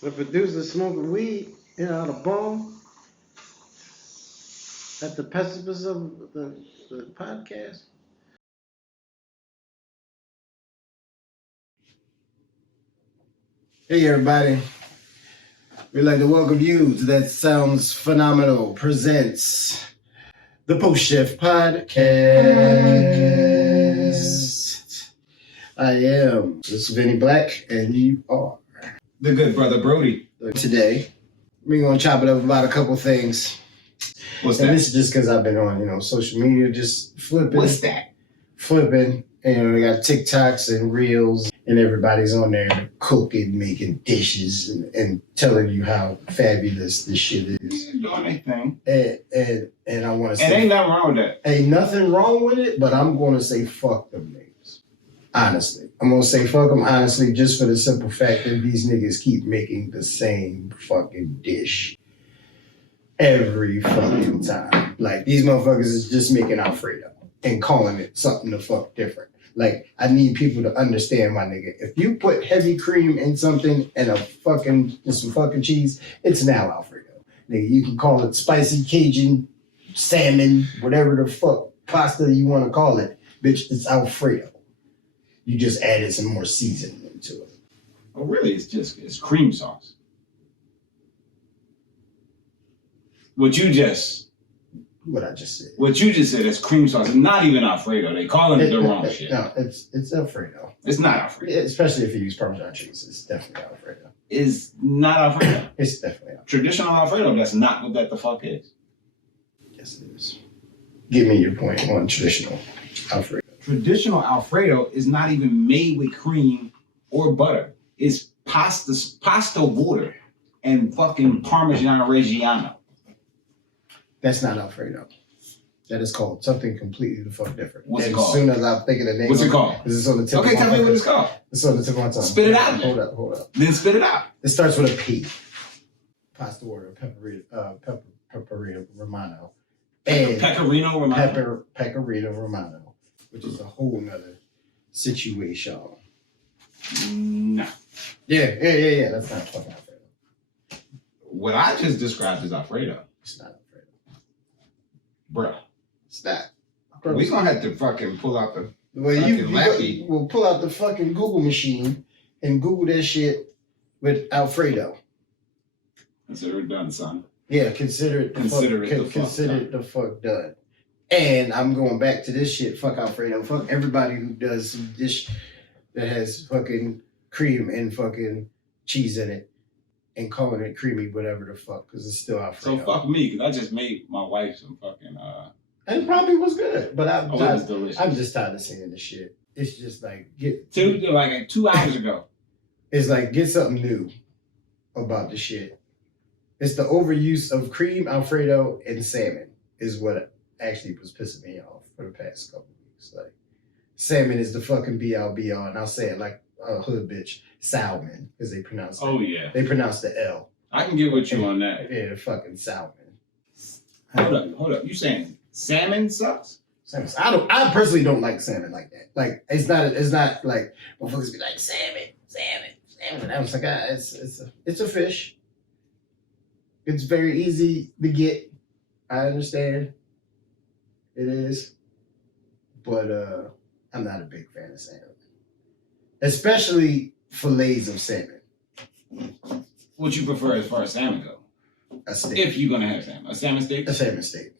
The producer smoking weed, on a bone at the precipice of the podcast. Hey, everybody. We'd like to welcome you to That Sounds Phenomenal presents the Postshift Podcast. I am Vinny Black, and you are the good brother Brody. Today, we're going to chop it up about a couple things. What's and that? This is just because I've been on, social media, just flipping. What's that? Flipping. And they got TikToks and Reels, and everybody's on there cooking, making dishes, and telling you how fabulous this shit is. Doing their thing. And I want to say... And ain't nothing wrong with that. Ain't nothing wrong with it, but I'm going to say fuck them niggas. Honestly. I'm going to say fuck them honestly just for the simple fact that these niggas keep making the same fucking dish every fucking time. Like, these motherfuckers is just making Alfredo and calling it something the fuck different. Like, I need people to understand, my nigga. If you put heavy cream in something and some fucking cheese, it's now Alfredo. Nigga, you can call it spicy Cajun, salmon, whatever the fuck pasta you want to call it. Bitch, it's Alfredo. You just added some more seasoning into it. Oh, really? It's cream sauce. What I just said. What you just said is cream sauce. It's not even Alfredo. They calling it the wrong shit. No, it's Alfredo. It's not Alfredo. Especially if you use Parmesan cheese. It's definitely Alfredo. It's not Alfredo. It's definitely Alfredo. Traditional Alfredo, that's not what that the fuck is. Yes, it is. Give me your point on traditional Alfredo. Traditional Alfredo is not even made with cream or butter. It's pasta water and fucking Parmesan Reggiano. That's not Alfredo. That is called something completely the fuck different. What's it called? As soon as I'm thinking the name. What's it called? This is on the tip Okay, tell me what it's called. It's on the tip of my tongue. Spit it out. Hold up. Then spit it out. It starts with a P. Pasta water, pepperino romano. And Pecorino Romano. Pecorino Romano, which is a whole nother situation. No. Yeah. That's not fucking Alfredo. What I just described is Alfredo. It's not Alfredo. Bruh. It's not. We're going to have to fucking pull out the We'll pull out the fucking Google machine and Google that shit with Alfredo. Consider it done, son. Yeah, consider it the fuck done. And I'm going back to this shit. Fuck Alfredo. Fuck everybody who does some dish that has fucking cream and fucking cheese in it and calling it creamy, whatever the fuck, because it's still Alfredo. So fuck me, because I just made my wife some fucking... And it probably was good, but it was delicious. I'm just tired of seeing this shit. It's just like, 2 hours ago. It's like, get something new about the shit. It's the overuse of cream, Alfredo, and salmon is what actually was pissing me off for the past couple weeks. Like, salmon is the fucking be-all, and I'll say it like a hood bitch, salmon, because they pronounce it. Oh, yeah. They pronounce the L. I can get with you on that. Yeah, the fucking salmon. Hold up. You saying salmon sucks? Salmon. I personally don't like salmon like that. Like, it's not like, motherfuckers be like, salmon. And I was like, it's a fish. It's very easy to get. I understand. It is. But I'm not a big fan of salmon. Especially fillets of salmon. What you prefer as far as salmon go? A steak. If you're going to have salmon. A salmon steak? A salmon steak.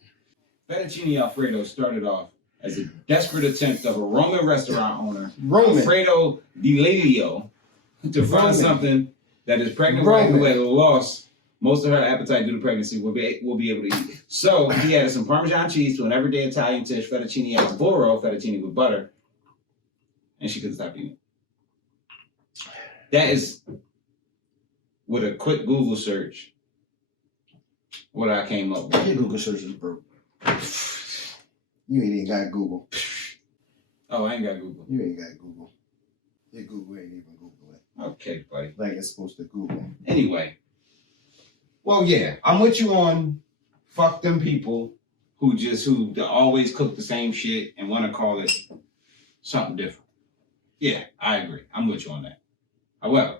Fettuccine Alfredo started off as a desperate attempt of a Roman restaurant owner, Alfredo Di Lalio, to find something that is pregnant woman who had lost most of her appetite due to pregnancy will be able to eat. So he added some Parmesan cheese to an everyday Italian dish, fettuccine Alfredo, fettuccine with butter, and she couldn't stop eating. That is, with a quick Google search, what I came up with. Your Google search is broke. You ain't even got Google. Oh, I ain't got Google. You ain't got Google. Your Google ain't even Google it. Okay, buddy. Like it's supposed to Google. Anyway. Well, yeah, I'm with you on fuck them people who always cook the same shit and want to call it something different. Yeah, I agree. I'm with you on that. However,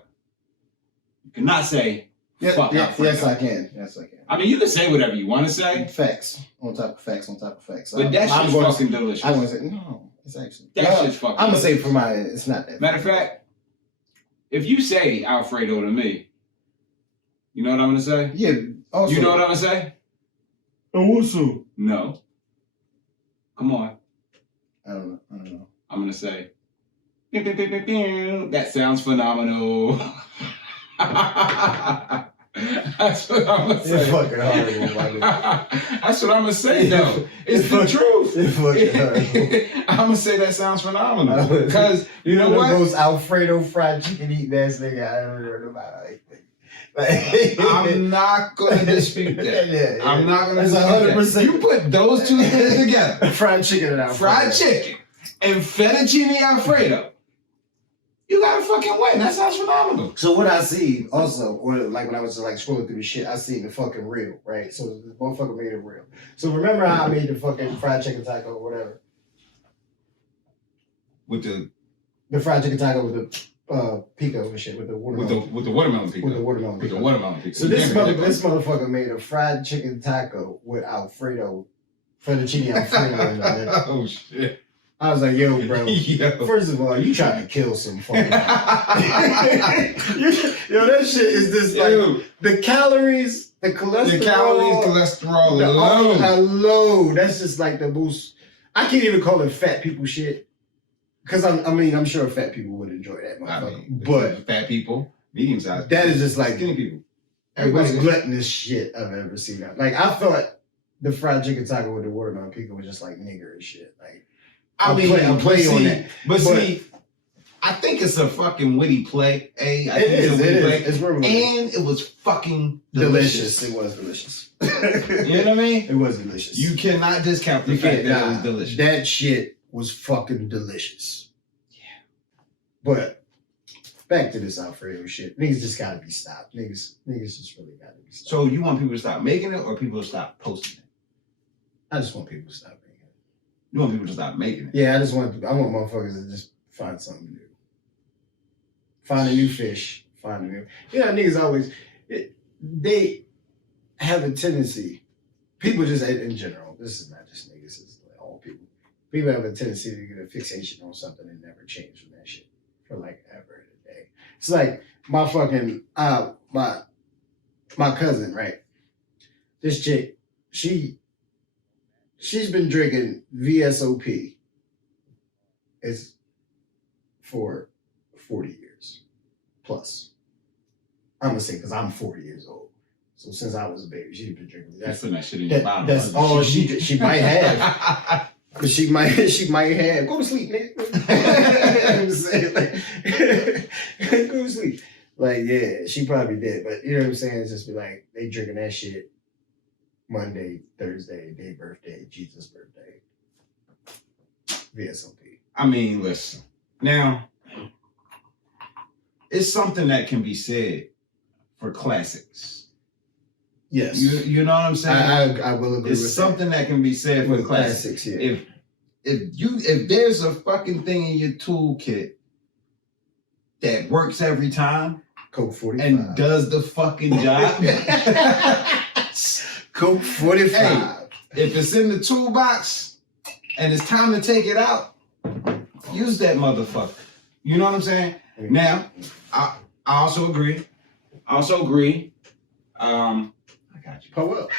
You cannot say fuck Alfredo. Yes, I can. I mean, you can say whatever you want to say. Facts on top of facts on top of facts. But that shit's fucking delicious. I'm gonna say no. It's actually that shit's fucking. I'm gonna say for my. It's not that. Matter of fact, if you say Alfredo to me, you know what I'm gonna say? Yeah. Also, you know what I'm gonna say? I want some. No. Come on. I don't know. I'm gonna say. That sounds phenomenal. That's what I'm gonna say. It's fucking horrible, buddy. That's what I'm gonna say, though. It's the truth. It's fucking horrible. I'm gonna say that sounds phenomenal. Because you know what? The most Alfredo fried chicken eating ass nigga I ever heard about. I'm not gonna dispute that. Yeah. I'm not gonna dispute 100%. That. You put those two things together. Fried chicken and Alfredo. Fried chicken and fettuccine Alfredo. You gotta fucking win. That sounds phenomenal. So what I see also, or like when I was like scrolling through the shit, I see the fucking reel, right? So the motherfucker made it real. So remember how I made the fucking fried chicken taco or whatever? With the fried chicken taco with the pico and shit, with the watermelon. With the watermelon pico. With the watermelon pico. With the watermelon pico. So this motherfucker made a fried chicken taco with Alfredo, fettuccine Alfredo in it. Oh shit. I was like, yo, bro. Yo. First of all, you trying to kill some fucking. Yo, that shit is just like the calories, the cholesterol, low. That's just like the most. I can't even call it fat people shit. Because I'm sure fat people would enjoy that, motherfucker. But fat people, medium sized. That is just like skinny people. The most gluttonous shit I've ever seen. Like I thought the fried chicken taco with the watermelon pico was just like nigger and shit. Like. I'm playing on that. But see, I think it's a fucking witty play. It is. It's real. And it was fucking delicious. It was delicious. You know what I mean? It was delicious. You cannot discount the fact that it was delicious. That shit was fucking delicious. Yeah. But back to this Alfredo shit. Niggas just gotta be stopped. Niggas just really gotta be stopped. So you want people to stop making it or people to stop posting it? I just want people to stop. You want people to stop making it. Yeah, I want motherfuckers to just find something new. Find a new fish. Niggas always, they have a tendency, people just in general, this is not just niggas, it's like all people. People have a tendency to get a fixation on something and never change from that shit for like ever in a day. It's like my fucking, my cousin, right? This chick, she's been drinking VSOP for 40 years plus. I'm gonna say because I'm 40 years old. So since I was a baby, she's been drinking. That's shit in your bottle. That's all she might have. But she might have. Go to sleep, nigga. I'm saying, like, go to sleep. Like, yeah, she probably did. But you know what I'm saying? It's just be like they drinking that shit. Monday, Thursday, their birthday, Jesus' birthday. VSOP. I mean, listen. Now, it's something that can be said for classics. Yes. You know what I'm saying? I will agree with that. It's something that can be said for classics. Yeah. If there's a fucking thing in your toolkit that works every time Coke 45 and does the fucking job. Coke 45. Hey, if it's in the toolbox and it's time to take it out, use that motherfucker. You know what I'm saying? Mm-hmm. Now, I also agree. I got you. Pull up.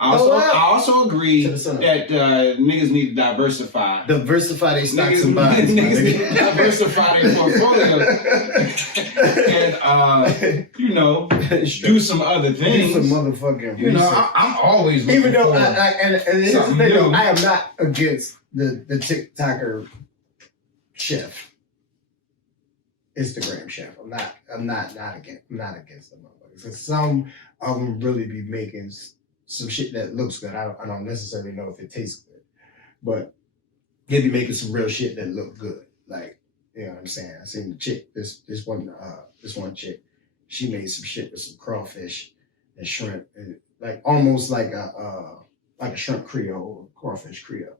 I also agree that niggas need to diversify. Diversify their stocks and bonds. Niggas need to diversify their portfolio. And, do some other things. Do some motherfucking research. I'm always looking even though for and here's the thing, I am not against the TikToker chef. Instagram chef. I'm not against them motherfuckers. Because some of them really be making some shit that looks good. I don't necessarily know if it tastes good, but they be making some real shit that look good. Like, you know what I'm saying? I seen the chick, this one chick, she made some shit with some crawfish and shrimp, and like almost like a shrimp creole or crawfish creole,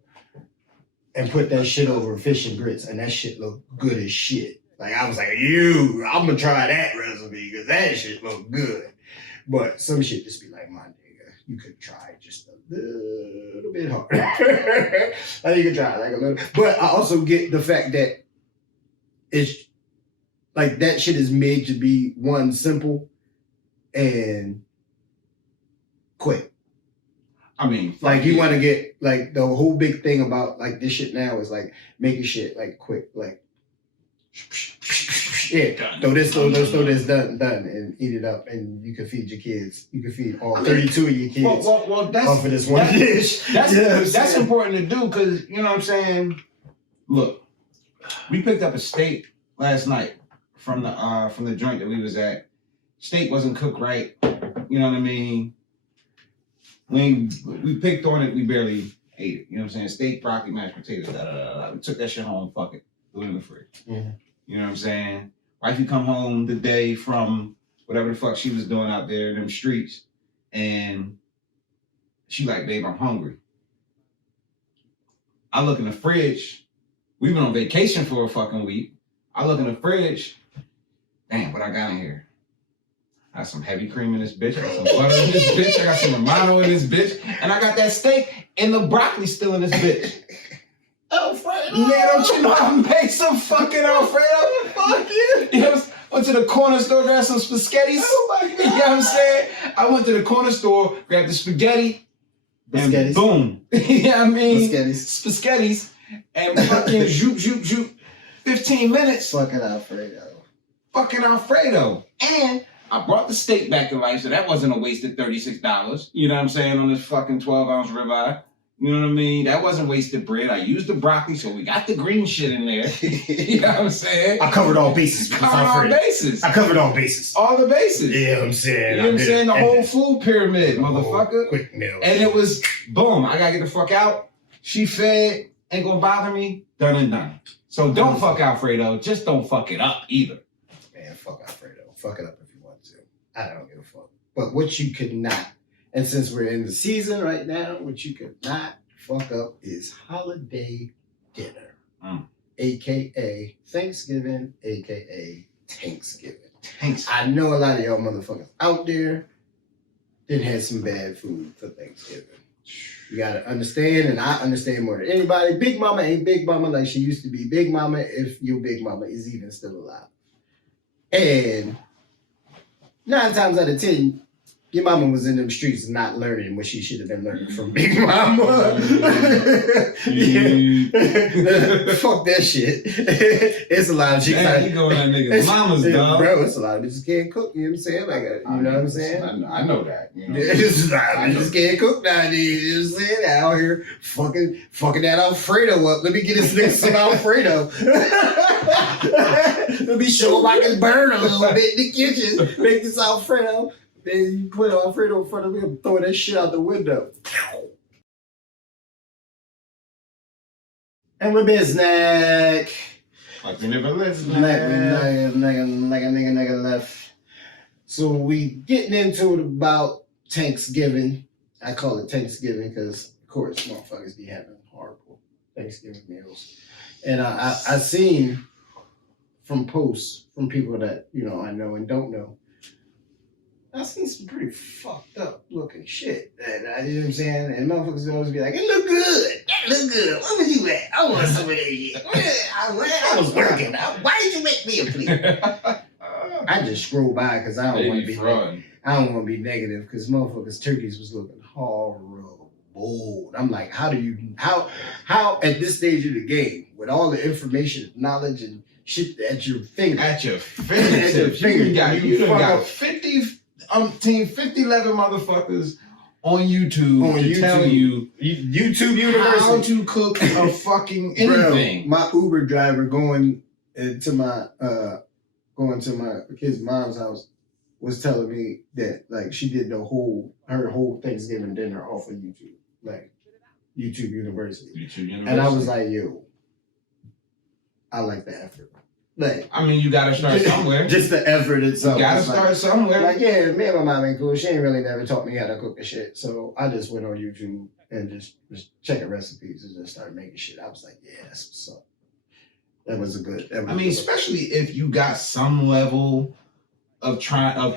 and put that shit over fish and grits, and that shit looked good as shit. Like, I was like, I'm gonna try that recipe because that shit look good. But some shit just be like, my nigga, you could try just a little bit harder. Like, you could try like a little. But I also get the fact that it's like that shit is made to be one, simple and quick. I mean, like you want to get like the whole big thing about like this shit now is like making shit like quick, like yeah, throw this, done, and eat it up, and you can feed your kids. You can feed all 32 of your kids. Well, that's off of this one dish. That's important to do because you know what I'm saying. Look, we picked up a steak last night from the joint that we was at. Steak wasn't cooked right. You know what I mean? When we picked on it, we barely ate it. You know what I'm saying? Steak, broccoli, mashed potatoes. We took that shit home. Fuck it, threw it in the fridge. Mm-hmm. You know what I'm saying? Wifey come home the day from whatever the fuck she was doing out there in them streets, and she like, babe, I'm hungry. I look in the fridge. We've been on vacation for a fucking week. I look in the fridge. Damn, what I got in here? I got some heavy cream in this bitch. I got some butter in this bitch. I got some Romano in this bitch. And I got that steak and the broccoli still in this bitch. Alfredo! Man, don't you know I made some fucking Alfredo? Fuck you! You know, went to the corner store, grabbed some spaghettis. Oh my God. You know what I'm saying? I went to the corner store, grabbed the spaghetti, and boom. You know what I mean? Spaghettis. And fucking zoop. 15 minutes. Fucking Alfredo. And I brought the steak back to life, so that wasn't a wasted $36. You know what I'm saying? On this fucking 12-ounce ribeye. You know what I mean? That wasn't wasted bread. I used the broccoli, so we got the green shit in there. You know what I'm saying? I covered all bases. I covered all the bases. All the bases. Yeah, I'm saying. You know what I'm saying? The whole food pyramid, motherfucker. Quick meal. And it was, boom, I gotta get the fuck out. She fed, ain't gonna bother me. Done and done. So don't fuck Alfredo. Just don't fuck it up either. Man, fuck Alfredo. Fuck it up if you want to. I don't give a fuck. But what you could not, and since we're in the season right now, what you could not fuck up is holiday dinner. AKA Thanksgiving, AKA Thanksgiving. I know a lot of y'all motherfuckers out there didn't have some bad food for Thanksgiving. You gotta understand, and I understand more than anybody. Big Mama ain't Big Mama like she used to be Big Mama if your Big Mama is even still alive. And 9 times out of 10, your mama was in them streets not learning what she should have been learning from Big Mama. Fuck that shit. It's a lot of shit. Man, you going on niggas' mamas, dog. Bro, it's a lot of bitches can't cook. You know what I'm saying? Like, you know what I'm saying? I know that. You know? It's a lot of bitches can't cook nowadays. You know what I'm saying? Out here fucking that Alfredo up. Let me get this nigga some Alfredo. Let me show him I can burn a little bit in the kitchen. Make this Alfredo. Then you put Alfredo in front of me and throw that shit out the window. And we're business. Like we never left. Like a nigga left. So we getting into it about Thanksgiving. I call it Thanksgiving because, of course, motherfuckers be having horrible Thanksgiving meals. And I seen from posts from people that, you know, I know and don't know, I seen some pretty fucked up looking shit. And you know what I'm saying? And motherfuckers always be like, it look good. That look good. Where was you at? I want some of that shit. I was working. Why did you make me a plate? I just scroll by because I don't want to be negative because motherfuckers' turkeys was looking horrible. I'm like, how at this stage of the game, with all the information, knowledge, and shit at your finger. You got 50 11 motherfuckers on YouTube to tell you YouTube University how to cook a fucking anything. Bro, my Uber driver going to my kid's mom's house was telling me that like she did her whole Thanksgiving dinner off of YouTube, like YouTube University. And I was like, yo, I like the effort. Like, I mean, you gotta start somewhere. Just the effort itself. You gotta start somewhere. Like, yeah, me and my mom ain't cool. She ain't really never taught me how to cook the shit. So I just went on YouTube and just checking recipes and just started making shit. I was like, yeah, that's what's up. That was a good. Especially if you got some level of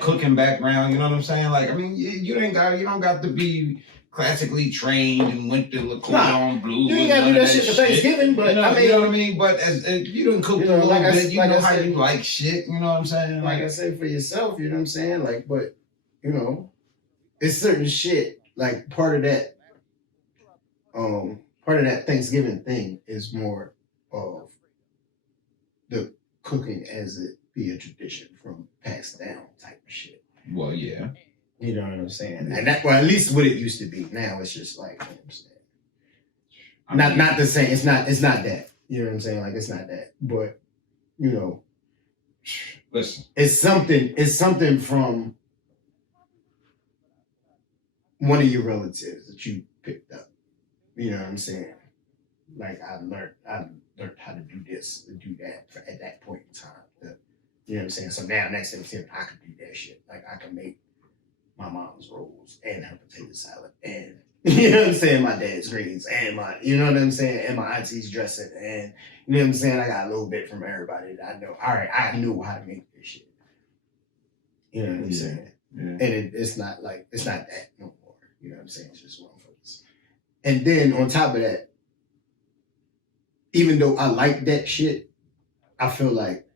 cooking background. You know what I'm saying? Like, you don't got to be classically trained and went to the cordon bleu. You ain't got to do that shit for Thanksgiving, but you know what I mean. But as you didn't cook a little bit, you know how you like shit. You know what I'm saying? Like I said, for yourself, you know what I'm saying? Like, but it's certain shit. Like part of that Thanksgiving thing is more of the cooking as it be a tradition from passed down type of shit. Well, yeah. You know what I'm saying? And that, well, at least what it used to be. Now it's just like, you know what I'm saying? Not the same. It's not that. You know what I'm saying? Like, it's not that. But, listen. It's something from one of your relatives that you picked up. You know what I'm saying? Like, I learned how to do this and do that at that point in time. You know what I'm saying? So now next Thanksgiving, I can do that shit. Like, I can make my mom's rolls and her potato salad and, you know what I'm saying, my dad's greens and you know what I'm saying, and my auntie's dressing and, you know what I'm saying, I got a little bit from everybody that I know. All right, I knew how to make this shit. You know what I'm saying? Yeah. And it's not that no more. You know what I'm saying? It's just one focus. And then on top of that, even though I like that shit, I feel like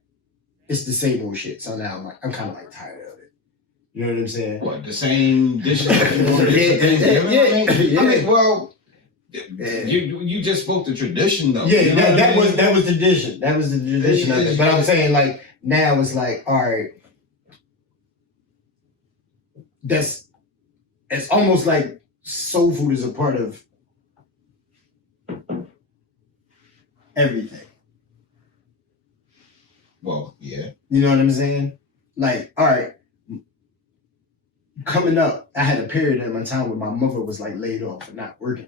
it's the same old shit. So now I'm kind of like tired of it. You know what I'm saying? What, the same dishes? You just spoke the tradition though. Yeah, you know that was the tradition. That was the tradition of it. But I'm saying like now it's like, all right, it's almost like soul food is a part of everything. Well, yeah. You know what I'm saying? Like, all right, coming up, I had a period in my time where my mother was like laid off and not working.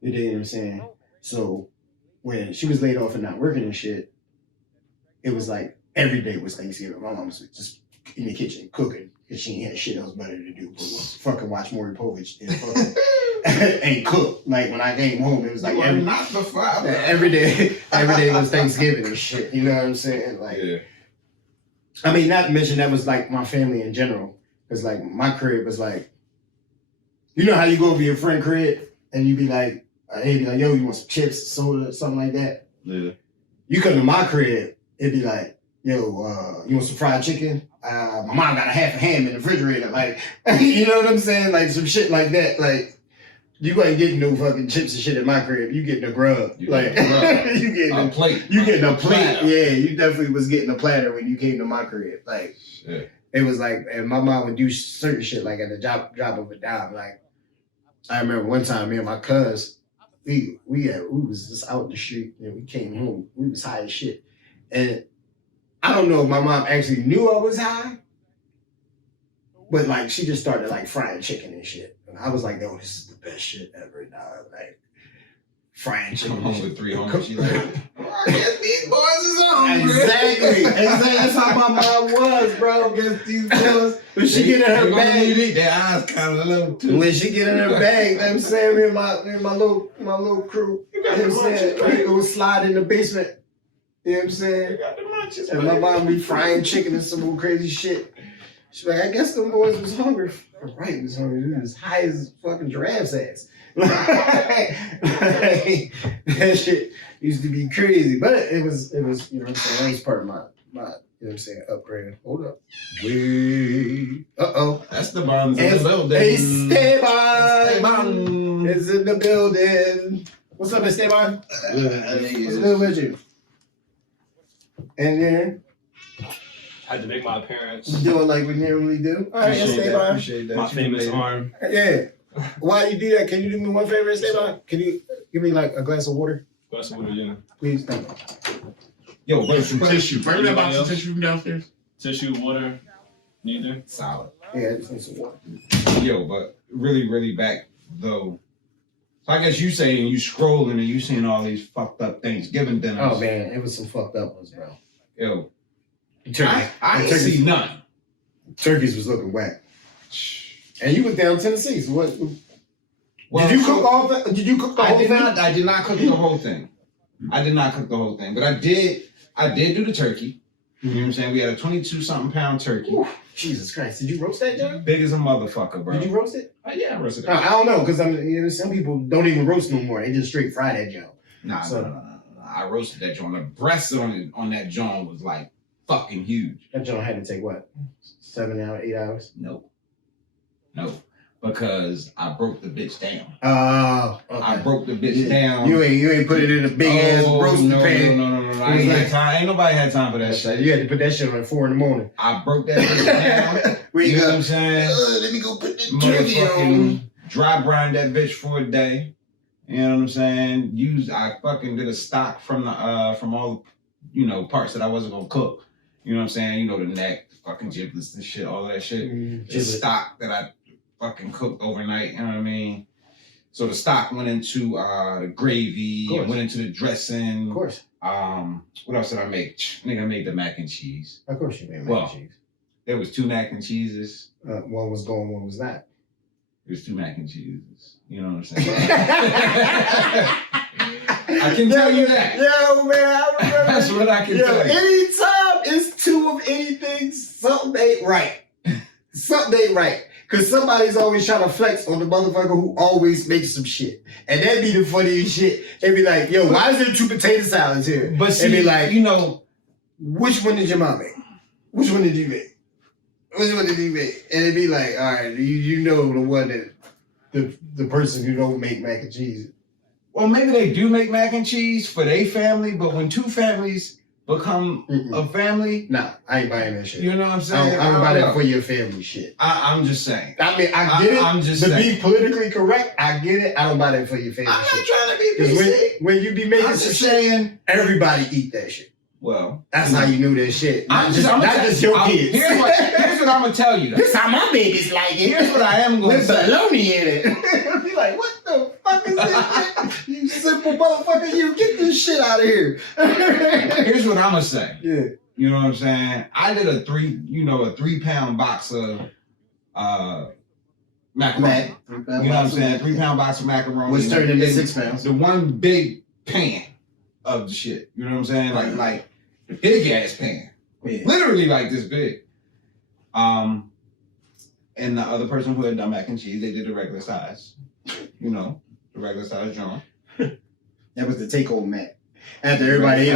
You know what I'm saying? So when she was laid off and not working and shit, it was like every day was Thanksgiving. My mom was just in the kitchen cooking because she ain't had shit else better to do but fucking watch Maury Povich and fucking and cook. Like when I came home, it was like every day was Thanksgiving and shit. You know what I'm saying? Like, yeah. I mean, not to mention that was like my family in general. Cause like my crib was like, you know how you go over your friend crib and you be like, hey, be like, yo, you want some chips, soda, something like that? Yeah. You come to my crib, it'd be like, yo, you want some fried chicken? My mom got a half a ham in the refrigerator. Like, you know what I'm saying? Like some shit like that. Like, you ain't getting no fucking chips and shit in my crib. You getting a grub. You getting a plate. You getting a plate. Yeah, you definitely was getting a platter when you came to my crib. Like, shit. It was like, and my mom would do certain shit like at the drop of a dime. Like, I remember one time, me and my cuz, we was just out in the street and we came home. We was high as shit. And I don't know if my mom actually knew I was high, but like she just started like frying chicken and shit. And I was like, yo, this is the best shit ever, dog. Like frying chicken. Home with 3 homies. She like, I guess these boys is hungry. Exactly. That's how my mom was, bro. I guess these boys. When she get in her bag, their eyes kind of low too. When she get in her bag, you know what I'm saying, me and my little crew, you know what I'm saying, we go slide in the basement. You know what I'm saying? Got the munchies, and my mom be frying chicken and some old crazy shit. She's like, I guess them boys was hungry. Right, was hungry. We was high as fucking giraffe's ass. That shit used to be crazy. But it was, you know what I'm saying? That was part of my you know what I'm saying, upgrade. Hold up. Uh-oh. That's the bombs in the building. Esteban is in the building. What's up, Esteban? What's good with you? And then had to make my appearance. Doing like we normally do. All right, Esteban. Appreciate that. My famous arm. Yeah. Why you do that? Can you do me one favor, Esteban? Can you give me like a glass of water? Glass of water, yeah. Please, thank you. Yo, bring some tissue. Bring that box of tissue from downstairs. Tissue, water, neither. Solid. Yeah, I just need some water. Yo, but really, really back though. So I guess you saying you scrolling and you seeing all these fucked up Thanksgiving dinners. Oh man, it was some fucked up ones, bro. Yo, I ain't see none. Turkeys was looking whack. And you was down Tennessee. So what? Well, did you cook the whole thing? I did not cook the whole thing. But I did I did do the turkey. You know what I'm saying? We had a 22-something pound turkey. Ooh, Jesus Christ. Did you roast that, John? Big as a motherfucker, bro. Did you roast it? Yeah, I roasted it. I don't know, because some people don't even roast no more. They just straight fry that John. No. I roasted that joint. The breast on that joint was like fucking huge. That John had to take what? 7 hours, 8 hours? No. Because I broke the bitch down. Oh, okay. I broke the bitch down. You ain't put it in a big ass roasting pan. No. I ain't had time. Ain't nobody had time for that shit. You had to put that shit on at 4 a.m. I broke that bitch down. You know what I'm saying? Let me go put the turkey on. Dry brine that bitch for a day. You know what I'm saying? I fucking did a stock from all parts that I wasn't gonna cook. You know what I'm saying? The neck, the fucking giblets and shit, all of that shit. Just stock that I fucking cooked overnight. You know what I mean? So the stock went into the gravy and went into the dressing. Of course. What else did I make? Nigga, I made the mac and cheese. Of course you made mac and cheese. There was 2 mac and cheeses. One was going, one was not. There's 2 mac and cheeses. You know what I'm saying? I can tell you that. Yo, man, I remember. That's what I can tell you. Anytime it's 2 of anything, something ain't right. Something ain't right. Because somebody's always trying to flex on the motherfucker who always makes some shit. And that'd be the funniest shit. They'd be like, yo, why is there 2 potato salads here? But see, and be like, which one did your mom make? Which one did you make? Which one did you make? And it'd be like, all right, you know the one that the person who don't make mac and cheese. Well, maybe they do make mac and cheese for their family, but when 2 families become a family, nah, I ain't buying that shit. You know what I'm saying? I don't buy that for your family shit. I'm just saying. I mean, I get it. I'm just to saying. be politically correct, I get it. I don't buy that for your family I'm shit. not trying to be Because PC. when you be making I'm some just shit, saying. Everybody eat that shit. Well, that's how you knew that shit. Not just your kids. Here's what I'm gonna tell you. Though. This how my babies like it. Here's what I am gonna say. With bologna in it. Be like, what the fuck is this? You simple motherfucker! You get this shit out of here. Here's what I'm gonna say. Yeah. You know what I'm saying? I did a 3-pound box of macaroni. You know what I'm saying? 3-pound box of macaroni. Which turned into 6 pounds. The one big pan of the shit. You know what I'm saying? Like the big ass pan. Yeah. Literally like this big. And the other person who had done mac and cheese, they did the regular size. The regular size John. That was the take-home mac. After everybody ate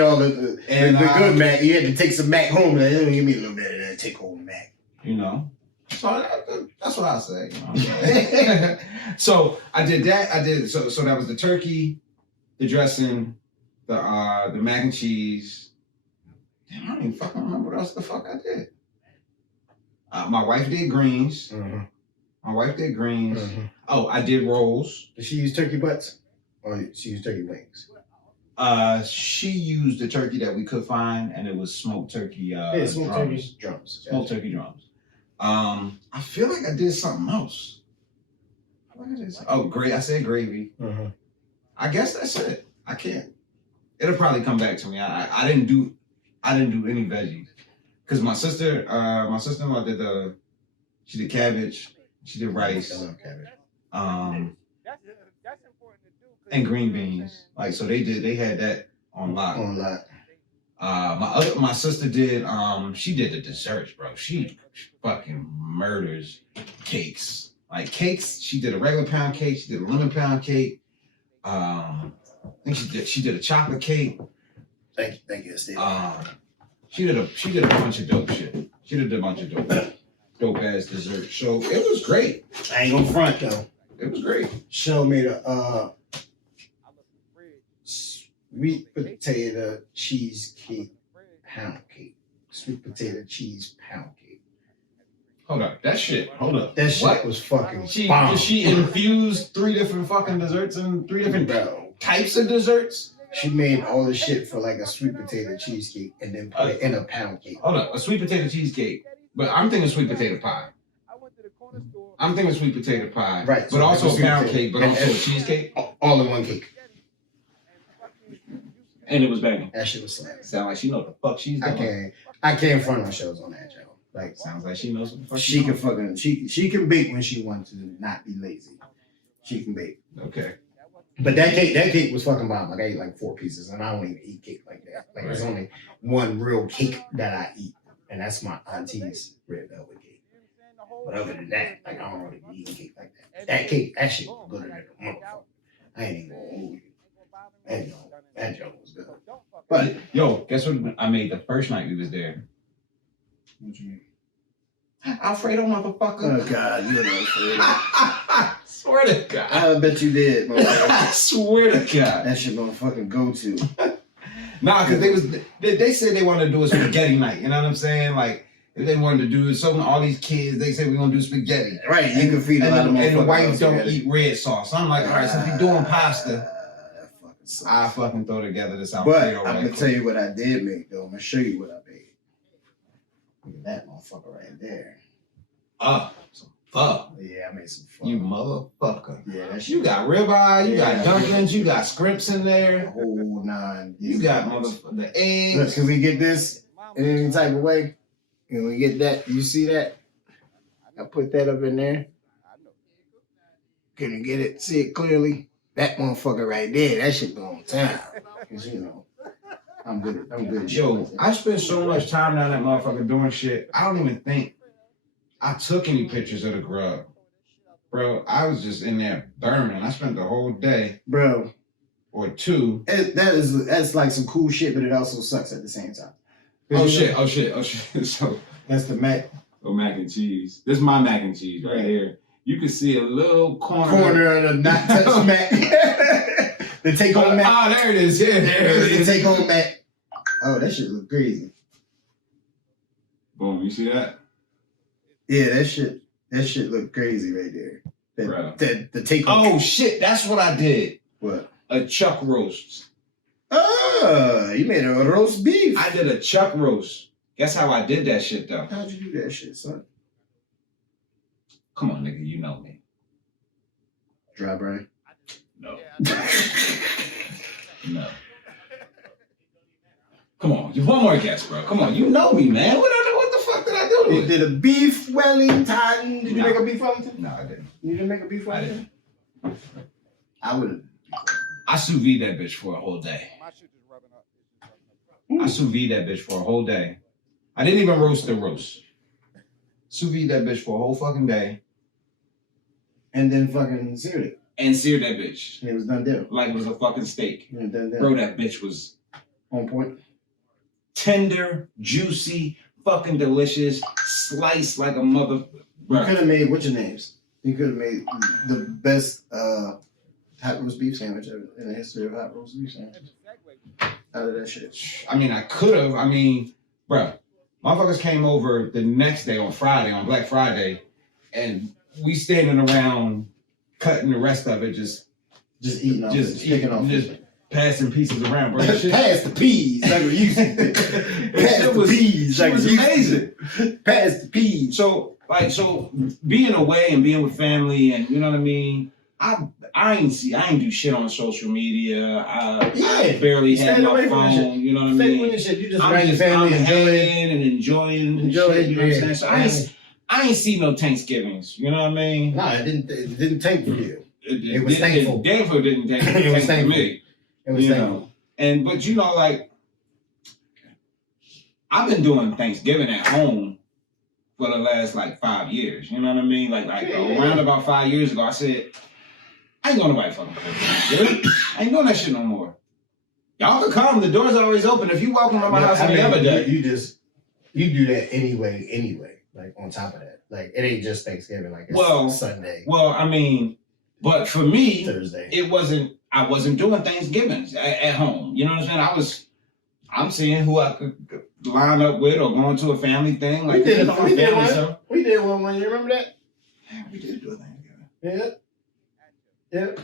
all the good mac, you had to take some mac home. Like, give me a little bit of that take-home mac. So that's what I say. So I did that. So that was the turkey, the dressing, the mac and cheese. Damn, I don't even fucking remember what else the fuck I did. My wife did greens. Mm-hmm. My wife did greens. Mm-hmm. Oh, I did rolls. Did she use turkey butts? Or she used turkey wings? She used the turkey that we could find, and it was smoked turkey smoked turkey drums. Smoked turkey drums. I feel like I did something else. Great. I said gravy. Mm-hmm. I guess that's it. I can't. It'll probably come back to me. I didn't do any veggies because my sister-in-law she did cabbage, she did rice. I love cabbage. And green beans. So they had that on lock. On lock. My sister did she did the desserts, bro. She fucking murders cakes. Like cakes, she did a regular pound cake, she did a lemon pound cake. I think she did a chocolate cake. Thank you, Steve. She did a bunch of dope shit. She did a bunch of dope ass desserts. So it was great. I ain't gonna front though. It was great. Shell made a sweet potato cheesecake pound cake. Sweet potato cheese pound cake. Hold up. That shit. Hold up. That shit was fucking bomb. She infused 3 different fucking desserts and 3 different types of desserts? She made all the shit for like a sweet potato cheesecake and then put it in a pound cake. Hold up. A sweet potato cheesecake. But I'm thinking sweet potato pie. I'm thinking sweet potato pie. Right. But also a pound cake, but also a cheesecake. All in one cake. And it was banging. That shit was slamming. Sound like she know what the fuck she's doing. I can't front on shows on that, Joe. Like, sounds like she knows what the fuck she can fucking she can bake when she wants to not be lazy. She can bake. Okay. But that cake was fucking bomb. Like I ate like 4 pieces, and I don't even eat cake like that. Like there's only one real cake that I eat, and that's my auntie's red velvet cake. But other than that, like I don't really eat cake like that. That cake, that shit was good than a motherfucker. I ain't even gonna hold you. That joke was good. But yo, guess what I made the first night we was there? What you mean? Alfredo, motherfucker. Oh God, you know Alfredo. I swear to God. I bet you did, motherfucker. I swear to God. That shit motherfucking go to. Nah, because they said they wanted to do a spaghetti night. You know what I'm saying? Like, if they wanted to do it, so all these kids, they said we're going to do spaghetti. Right, you can feed a lot of motherfuckers. And the whites don't eat red sauce. So I'm like, all right, since we're doing pasta, I fucking throw together this Alfredo. But I'm going to tell you what I did make, though. I'm going to show you what I made. Look at that motherfucker right there. Some pho. Yeah, I made some pho. You motherfucker. Yeah, that shit. You got ribeye, you got dumplings, you got scripts in there. The whole 9. You got the eggs. Look, can we get this in any type of way? Can we get that? You see that? I put that up in there. Can you get it? See it clearly? That motherfucker right there, that shit going time. Cause you know, I'm good at shit. Yo, I spent so much time down that motherfucker doing shit. I don't even think I took any pictures of the grub. Bro, I was just in there burning. I spent the whole day. Bro. Or 2. That's like some cool shit, but it also sucks at the same time. Oh shit. So that's the mac. Oh, mac and cheese. This is my mac and cheese right here. You can see a little corner of the not touch mac. The take home mac. Oh, there it is. Yeah, there it is. The take home mac. Oh, that shit look crazy. Boom, you see that? Yeah, that shit look crazy right there. The take home. Oh shit, that's what I did. What? A chuck roast. Oh, you made a roast beef. I did a chuck roast. Guess how I did that shit though? How'd you do that shit, son? Come on, nigga, you know me. Dry brain. No. No. Come on, one more guess, bro. Come on, you know me, man. What the fuck did I do? You did a beef Wellington. Did you make a beef Wellington? No, I didn't. You didn't make a beef Wellington? I would have. I sous vide that bitch for a whole day. I sous vide that bitch for a whole day. I didn't even roast the roast. Sous vide that bitch for a whole fucking day. And then fucking seared it. And seared that bitch. It was done deal. Like it was a fucking steak. Yeah, done deal. Bro, that bitch was on point. Tender, juicy, fucking delicious, sliced like a mother. You could have made, what's your names? You could have made the best hot roast beef sandwich in the history of hot roast beef sandwich. Out of that shit. I mean, I could have. I mean, bro, motherfuckers came over the next day on Friday, on Black Friday, and we standing around cutting the rest of it, just eating off just picking off just passing pieces around, bro. Pass the peas like we used to. Pass the peas like we used amazing. Pass the peas. So being away and being with family and you know what I mean, I ain't do shit on social media. I barely had my phone. You know what I mean? Shit. You just I'm your family enjoying shit, you know what I'm saying? So I ain't see no Thanksgivings. You know what I mean? No, it didn't tank for you. It was thankful. It damn didn't tank for me. It was thankful. But you know, like I've been doing Thanksgiving at home for the last like 5 years. You know what I mean? Like around about 5 years ago, I said, I ain't going to nobody fucking cook. I ain't doing that shit no more. Y'all can come. The door's always open. If you welcome to my house any other day. You do that anyway. Like on top of that. Like it ain't just Thanksgiving. Like it's Sunday. Well, I mean, but for me, Thursday. I wasn't doing Thanksgivings at home. You know what I'm saying? I'm seeing who I could line up with or going to a family thing. Like we did one. We did one. You remember that? Yeah, we did do a Thanksgiving. Yep.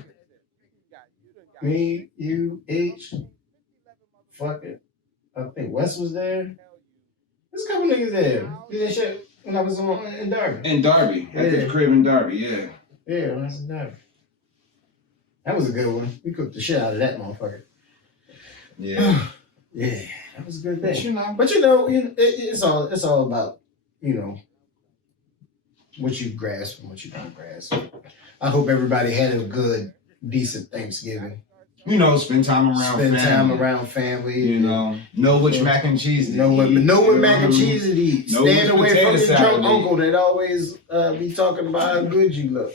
Me, you, H. Fuck it. I think Wes was there. There's a couple niggas there. Did that shit when I was in Darby. In Darby. At the crib in Darby, yeah. Yeah, when I was in Darby. That was a good one. We cooked the shit out of that motherfucker. Yeah. Yeah, that was a good thing. But it's all about, what you grasp and what you don't grasp. I hope everybody had a good decent Thanksgiving. You know, spend time around family. You know which mac and cheese. Know what mac and cheese to eat. Stand away from your drunk uncle that always be talking about how good you look.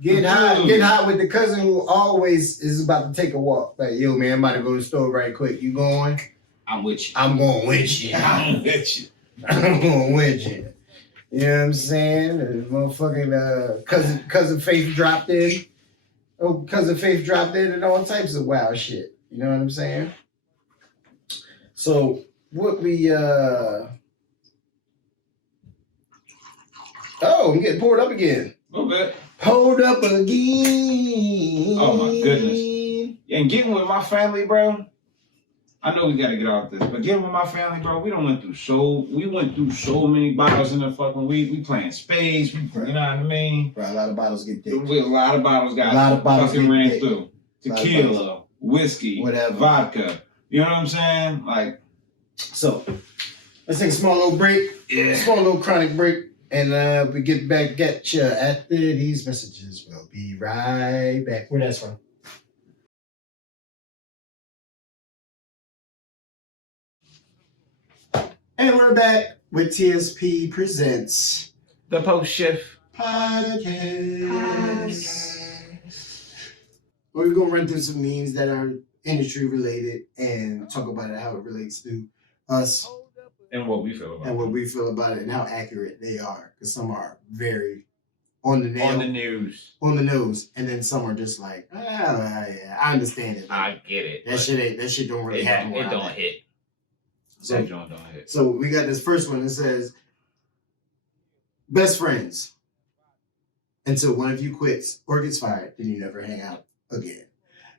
Getting hot with the cousin who always is about to take a walk. Like, yo, man, I'm about to go to the store right quick. You going? I'm with you. I'm going with you. I'm with you. I'm going with you. You know what I'm saying? And motherfucking cousin Faith dropped in. Oh, cousin Faith dropped in and all types of wild shit. You know what I'm saying? So what we I'm getting poured up again. A little bit. Poured up again. Oh my goodness. And getting with my family, bro. I know we gotta get off this, but getting with my family, bro, we went through so many bottles in the fucking week. We playing spades, you know what I mean? Bro, a lot of bottles get dick. A lot of bottles got fucking ran through. Tequila, whiskey, whatever, vodka. You know what I'm saying? Like, so let's take a small little break. Yeah. Small little chronic break. And we get back at you after these messages. We'll be right back. Where that's from? And we're back with TSP Presents the Postshift Podcast. We're going to run through some memes that are industry related and talk about it, how it relates to us. And what we feel about it. And how accurate they are. Because some are very on the nail. On the news. On the nose. And then some are just like, yeah, I understand it. I get it. That shit don't really happen. It don't hit. So, that don't hit. So we got this first one that says, best friends until one of you quits or gets fired, then you never hang out again.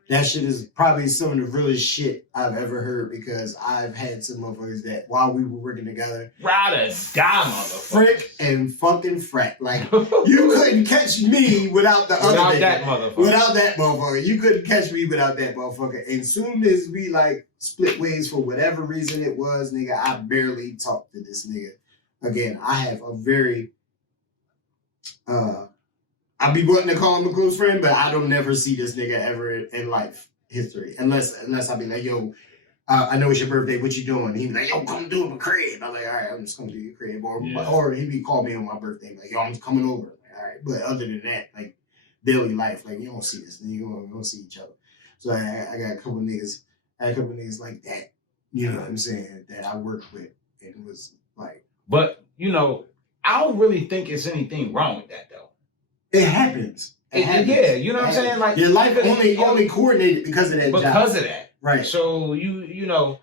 That shit is probably some of the realest shit I've ever heard because I've had some motherfuckers that while we were working together, ride or die, motherfucker. Frick and fucking frat. Like, you couldn't catch me without the other nigga. That motherfucker. Without that motherfucker. You couldn't catch me without that motherfucker. And soon as we like split ways for whatever reason it was, nigga, I barely talked to this nigga again. I have a very I be wanting to call him a close friend, but I don't never see this nigga ever in life history. Unless I be like, yo, I know it's your birthday, what you doing? He be like, yo, come do my crib. I'm like, all right, I'm just gonna do your crib. Or he be call me on my birthday, like, yo, I'm coming over. Like, all right. But other than that, like daily life, like you don't see this, you don't see each other. So I got a couple niggas like that, you know what I'm saying, that I worked with and it was like. But you know, I don't really think it's anything wrong with that though. It happens. Yeah, you know what I'm saying? Like your life only coordinated because of that job. Because of that. Right. So you know,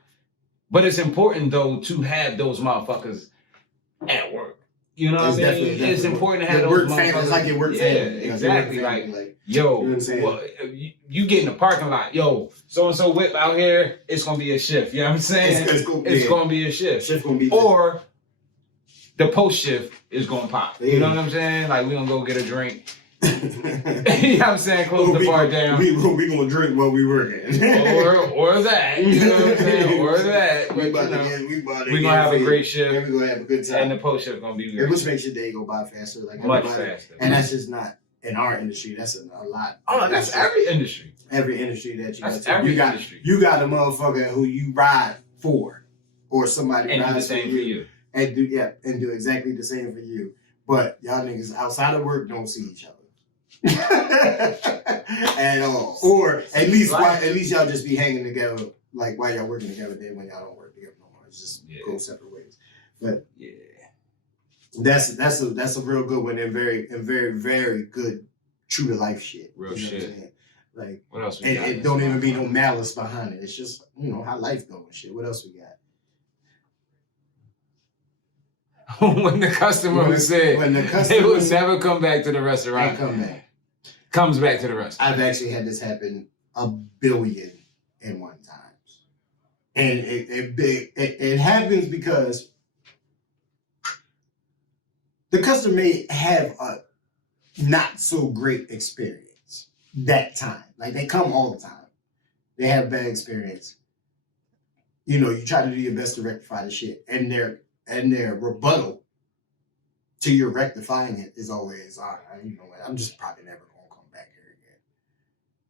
but it's important though to have those motherfuckers at work. You know what I mean? Definitely it's important to have your those work family. It's like your work family. Exactly. Like yo, you know well, you get in the parking lot, yo, so-and-so whip out here, it's gonna be a shift. You know what I'm saying? It's gonna be a shift. Shift gonna be or the post shift is gonna pop. You know what I'm saying? Like we gonna go get a drink. You know what I'm saying? Close the bar down. We gonna drink while we working. or that. You know what I'm saying? Or that. We gonna have a great shift. And we gonna have a good time. And the post shift gonna be great. Which makes your day go by faster. Like much faster. And that's just not in our industry. That's a lot. Oh, that's every industry. Every industry that you that's got. Industry. You got a motherfucker who you ride for. Or somebody and do the same for you. And do exactly the same for you. But y'all niggas outside of work don't see each other. At all. Or at least y'all just be hanging together like while y'all working together, then when y'all don't work together no more. It's just go separate ways. But yeah. That's a real good one and very, very good true to life shit. Real shit. Like what else we and got? it don't even be no malice behind it. It's just, you know, how life goes and shit. What else we got? When the customer said they would never come back to the restaurant. Comes back to the restaurant. I've actually had this happen 1 billion and one times. And it happens because the customer may have a not so great experience that time. Like they come all the time. They have bad experience. You know, you try to do your best to rectify the shit. And their rebuttal till you're rectifying it is always, all right, you know what, I'm just probably never going to come back here again.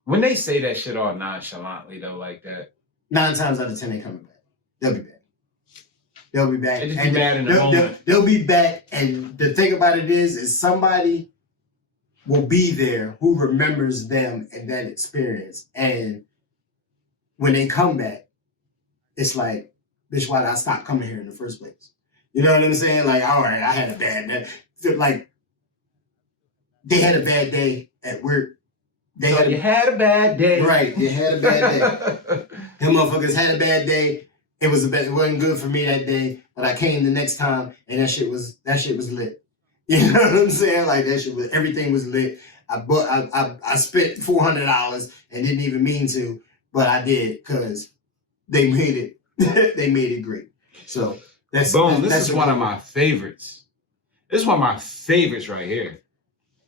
When they say that shit all nonchalantly, though, like that. 9 times out of 10, they coming back. They'll be back. They'll be back. They just be bad in the moment. They'll be back. And the thing about it is somebody will be there who remembers them and that experience. And when they come back, it's like, bitch, why did I stop coming here in the first place? You know what I'm saying? Like, all right, I had a bad day. Like, they had a bad day at work. You had a bad day. Right, you had a bad day. Them motherfuckers had a bad day. It wasn't good for me that day, but I came the next time and that shit was lit. You know what I'm saying? Like everything was lit. I spent $400 and didn't even mean to, but I did because they made it. They made it great. So this is one of my favorites. This is one of my favorites right here.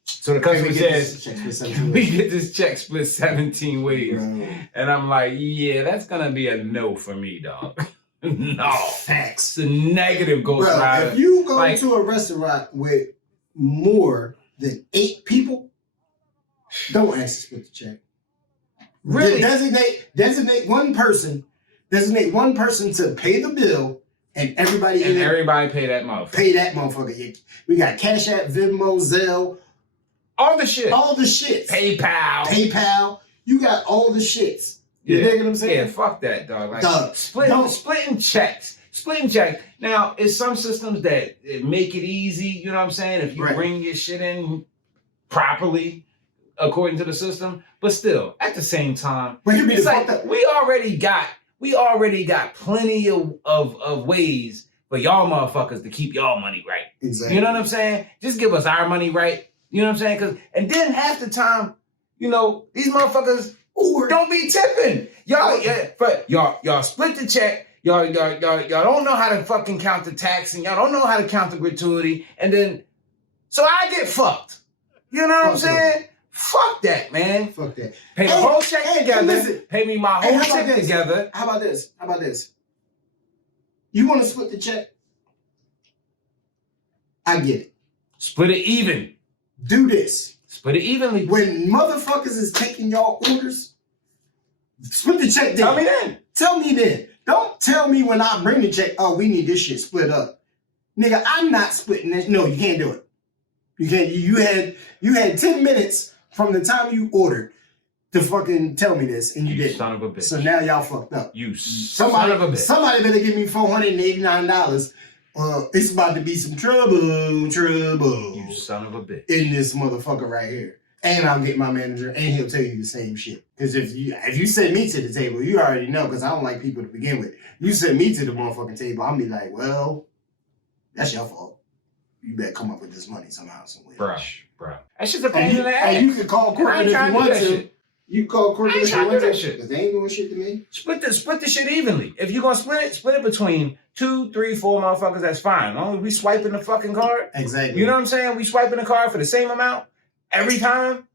So the customer says, "Can we get this check split 17 ways?" Right. And I'm like, "Yeah, that's gonna be a no for me, dog." No, facts. It's a negative ghost rider. If you go to a restaurant with more than 8 people, don't ask to split the check. Really? Designate one person. Designate one person to pay the bill, and everybody pay that motherfucker. Pay that motherfucker. We got Cash App, Venmo, Zelle. All the shit. PayPal. You got all the shits. You dig what I'm saying? Yeah, fuck that, dog. Like, splitting checks. Now, it's some systems that make it easy, you know what I'm saying? If you bring your shit in properly, according to the system. But still, at the same time, it's like we already got plenty of ways for y'all motherfuckers to keep y'all money right. Exactly. You know what I'm saying? Just give us our money right. You know what I'm saying? And then half the time, you know, these motherfuckers don't be tipping. Y'all split the check. Y'all don't know how to fucking count the tax, and y'all don't know how to count the gratuity. And then, so I get fucked. You know what I'm saying? Fuck that, man. Fuck that. Pay the whole check together. Pay me my whole check together. How about this? You want to split the check? I get it. Split it even. Do this. Split it evenly. When motherfuckers is taking y'all orders, split the check then. Tell me then. Don't tell me when I bring the check, oh, we need this shit split up. Nigga, I'm not splitting this. No, you can't do it. You can't. You had 10 minutes from the time you ordered to fucking tell me this, and you didn't. Son of a bitch. So now y'all fucked up. Son of a bitch. Somebody better give me $489. It's about to be some trouble. You son of a bitch. In this motherfucker right here. And I'll get my manager, and he'll tell you the same shit. Because if you send me to the table, you already know, because I don't like people to begin with. You send me to the motherfucking table, I'll be like, well, that's your fault. You better come up with this money somehow, some way. Bro. That's just a pain in the ass. And you can call corporate if you want to. You can call corporate if you want to. Because they ain't doing shit to me. Split the shit evenly. If you're going to split it between 2, 3, 4 motherfuckers, that's fine. As long as we swiping the fucking card. Exactly. You know what I'm saying? We swiping the card for the same amount every time.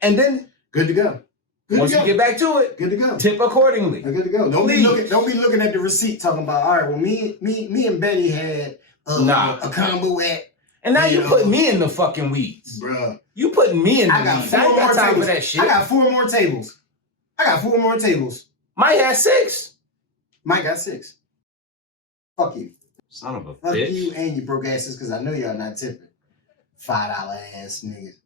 And then. Good to go. Once you get back to it. Good to go. Tip accordingly. Good to go. Don't be looking at the receipt talking about, all right, well, me and Betty had a combo at. And now you put me in the fucking weeds. Bruh. You putting me in the weeds. I ain't got time for that shit. I got 4 more tables. Mike had 6. Mike got 6. Fuck you. Son of a bitch. Fuck you and you broke asses, because I know y'all not tipping. $5 ass niggas.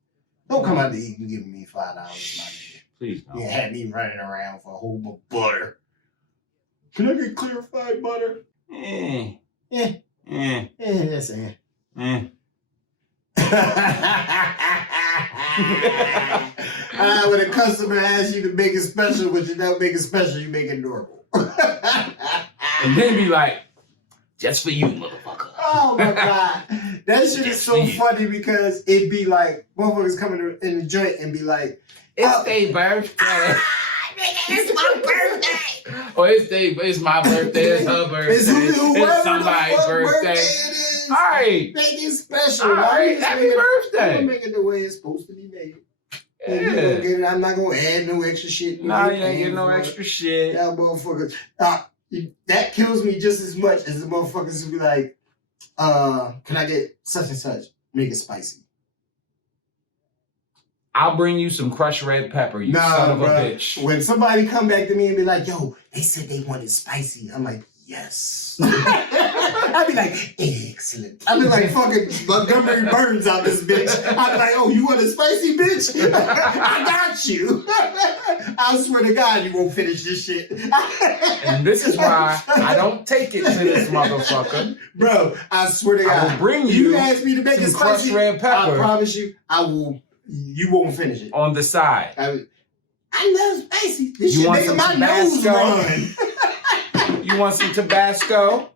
Don't come out to eat and giving me $5, my nigga. Please don't. You had me running around for a whole bunch of butter. Can I get clarified butter? That's it. When a customer asks you to make it special, but you don't make it special, you make it normal. And then be like, just for you, motherfucker. Oh my God. That shit is so funny, because it'd be like, motherfuckers coming in the joint and be like, it's their birthday. It's my birthday. Or it's my birthday, it's her birthday, it's somebody's birthday. All right. Make it special. All right, happy birthday. I'm make it the way it's supposed to be made. Yeah. You gonna get it. I'm not going to add no extra shit. Nah, you ain't getting no extra shit. That motherfucker. That kills me just as much as the motherfuckers who be like, can I get such and such? Make it spicy. I'll bring you some crushed red pepper, you son of a bitch. When somebody come back to me and be like, yo, they said they wanted spicy. I'm like, yes. I'd be like, excellent. I'd be like fucking Montgomery Burns out this bitch. I'd be like, oh, you want a spicy bitch? I got you. I swear to God, you won't finish this shit. And this is why I don't take it to this motherfucker. Bro, I swear to God. I will bring you ask me to make it some crushed spicy, red pepper. I promise you, you won't finish it. On the side. I love spicy. This You shit want making some my nose Tabasco? run. You want some Tabasco?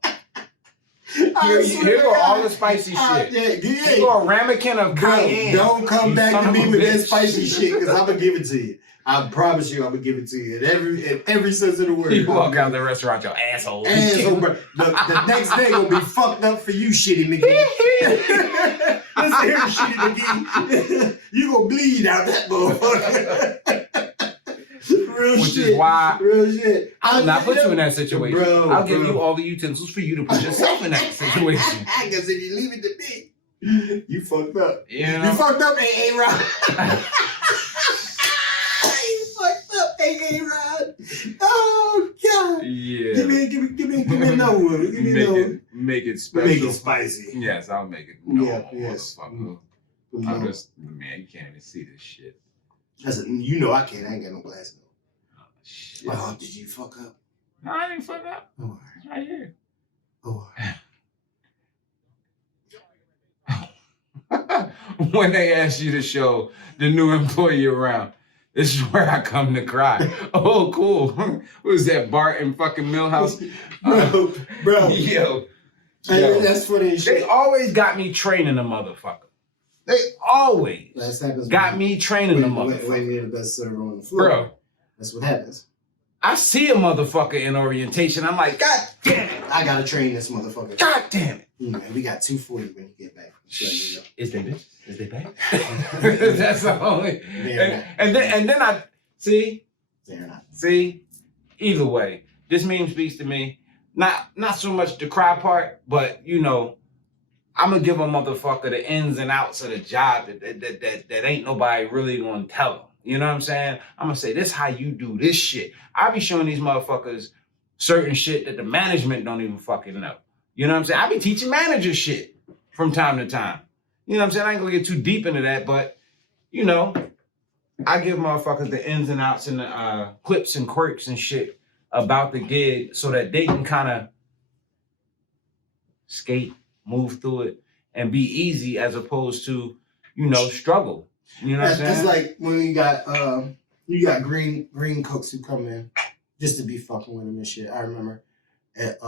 Here go all the spicy shit. Here go a ramekin of cayenne. Don't come back to me with that spicy shit, because I'm gonna give it to you. I promise you, I'm gonna give it to you in every sense of the word. You walk out the restaurant, your asshole. Bro. The next day gonna be fucked up for you, Shitty McGee. Listen here, Shitty McGee. You gonna bleed out that motherfucker. Which is why real shit. I'll not put you in that situation. I'll give bro. you all the utensils for you to put yourself in that situation. Because if you leave it to me, you fucked up. You know? You fucked up, A.A. Rod. You fucked up, A.A. Rod. Oh God. Yeah. Give me another one. Give me another one. Make it special. Make it spicy. Yes, I'll make it. Yes. Motherfucker. No. I'm just, man, you can't even see this shit. You know I can't. I ain't got no glasses. Shit. Oh, did you fuck up? No, I didn't fuck up. Oh, It's right here. oh. When they ask you to show the new employee around, this is where I come to cry. Oh, cool. Who's that, Bart in fucking Millhouse? Bro. Yo. That's funny as shit. They always got me training a motherfucker. They always got me training a motherfucker. When you're the best server on the floor. Bro. That's what happens. I see a motherfucker in orientation. I'm like, God damn it. I gotta train this motherfucker. God damn it. Man, we got 240 when you get back. Is they bitch? Is they back? That's the only. And then I see. They're not. See, either way, this meme speaks to me. Not so much the cry part, but you know, I'm gonna give a motherfucker the ins and outs of the job that ain't nobody really gonna tell them. You know what I'm saying? I'm gonna say this how you do this shit. I be showing these motherfuckers certain shit that the management don't even fucking know. You know what I'm saying? I be teaching managers shit from time to time. You know what I'm saying? I ain't gonna get too deep into that, but you know, I give motherfuckers the ins and outs and the clips and quirks and shit about the gig so that they can kind of skate, move through it, and be easy as opposed to, you know, struggle. You know what I'm saying? It's like when you got green cooks who come in just to be fucking with them and shit. I remember at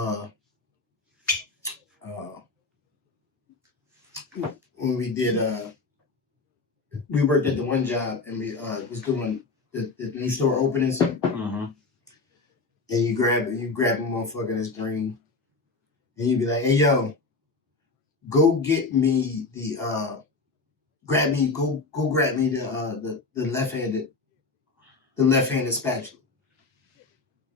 when we did we worked at the one job and we was doing the new store openings. Mm-hmm. And you grab a motherfucker that's green and you be like, hey yo, go get me the grab me the left-handed spatula.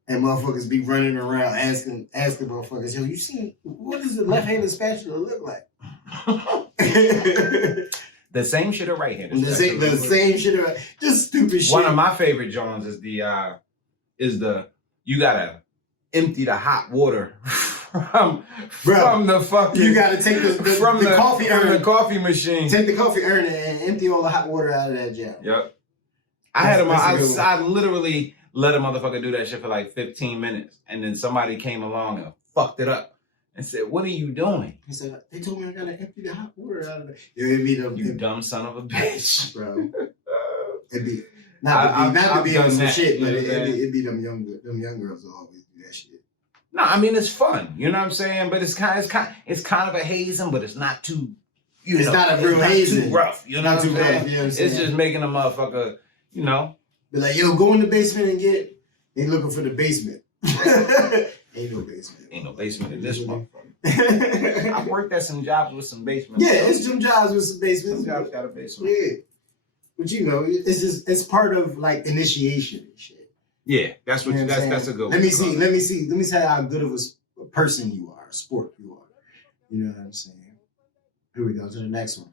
And motherfuckers be running around asking motherfuckers, yo, you seen what does the left-handed spatula look like? The same shit or right-handed. The same shit or just stupid shit. One of my favorite Jones is the you gotta empty the hot water from the fucking. You gotta take the coffee urn, the coffee machine. Take the coffee urn and empty all the hot water out of that jam. Yep. I literally let a motherfucker do that shit for like 15 minutes, and then somebody came along and fucked it up and said, "What are you doing?" He said, "They told me I gotta empty the hot water out of it." You dumb son of a bitch, bro. It'd be not to be on some shit, but it'd be them young girls that always do that shit. No, I mean it's fun, you know what I'm saying? But it's kind of a hazing, but it's not too. It's not a real hazing. Too rough, you know what I'm saying? It's just making a motherfucker, you know. Be like, yo, go in the basement and get. They looking for the basement. Ain't no basement. Ain't no basement in this motherfucker. I've worked at some jobs with some basements. Yeah, it's some jobs with some basements. Some jobs got a basement. Yeah. But you know, it's part of like initiation and shit. Yeah, that's what that's a good one. Let me see how good of a person you are, a sport you are. You know what I'm saying? Here we go to the next one.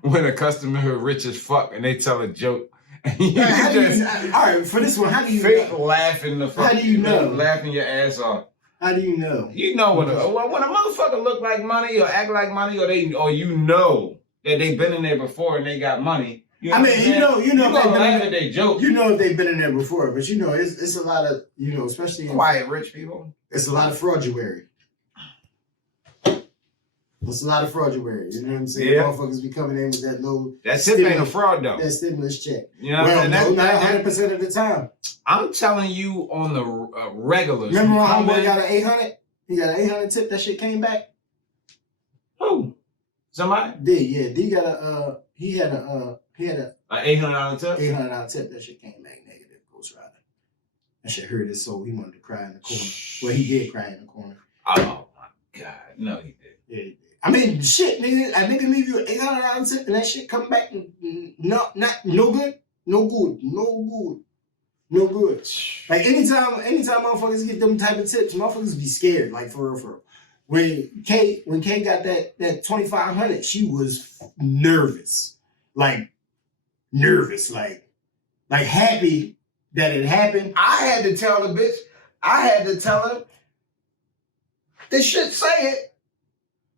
When a customer rich as fuck and they tell a joke. And you All right, for this one, how do you fake know? laughing the fuck? How do you know? Laughing your ass off. How do you know? You know when a motherfucker look like money or act like money or you know that they been in there before and they got money. You know you know you gonna if laugh at their joke. You know if they've been in there before, but you know it's a lot of especially Quiet rich people. It's a lot of fraudulery. It's a lot of fraudulery. You know what I'm saying? Yeah. Motherfuckers be coming in with that little. That shit ain't a fraud though. That stimulus check. You know well, what I'm not 100% of the time. I'm telling you on the regulars. Remember when homeboy got an 800? He got an 800 tip. That shit came back. Who? Somebody? D, yeah. D got a. He had a $800 tip. $800 tip. That shit came back negative. Ghost Rider. That shit hurt his soul. He wanted to cry in the corner. Well, he did cry in the corner. Oh my God, no, he did. Yeah, he did. I mean, shit, nigga. I nigga leave you an $800 tip and that shit come back no good. Like anytime motherfuckers get them type of tips, motherfuckers be scared. Like for real. When Kay got that 2,500, she was nervous, like happy that it happened. I had to tell the bitch. I had to tell her. This shit say it.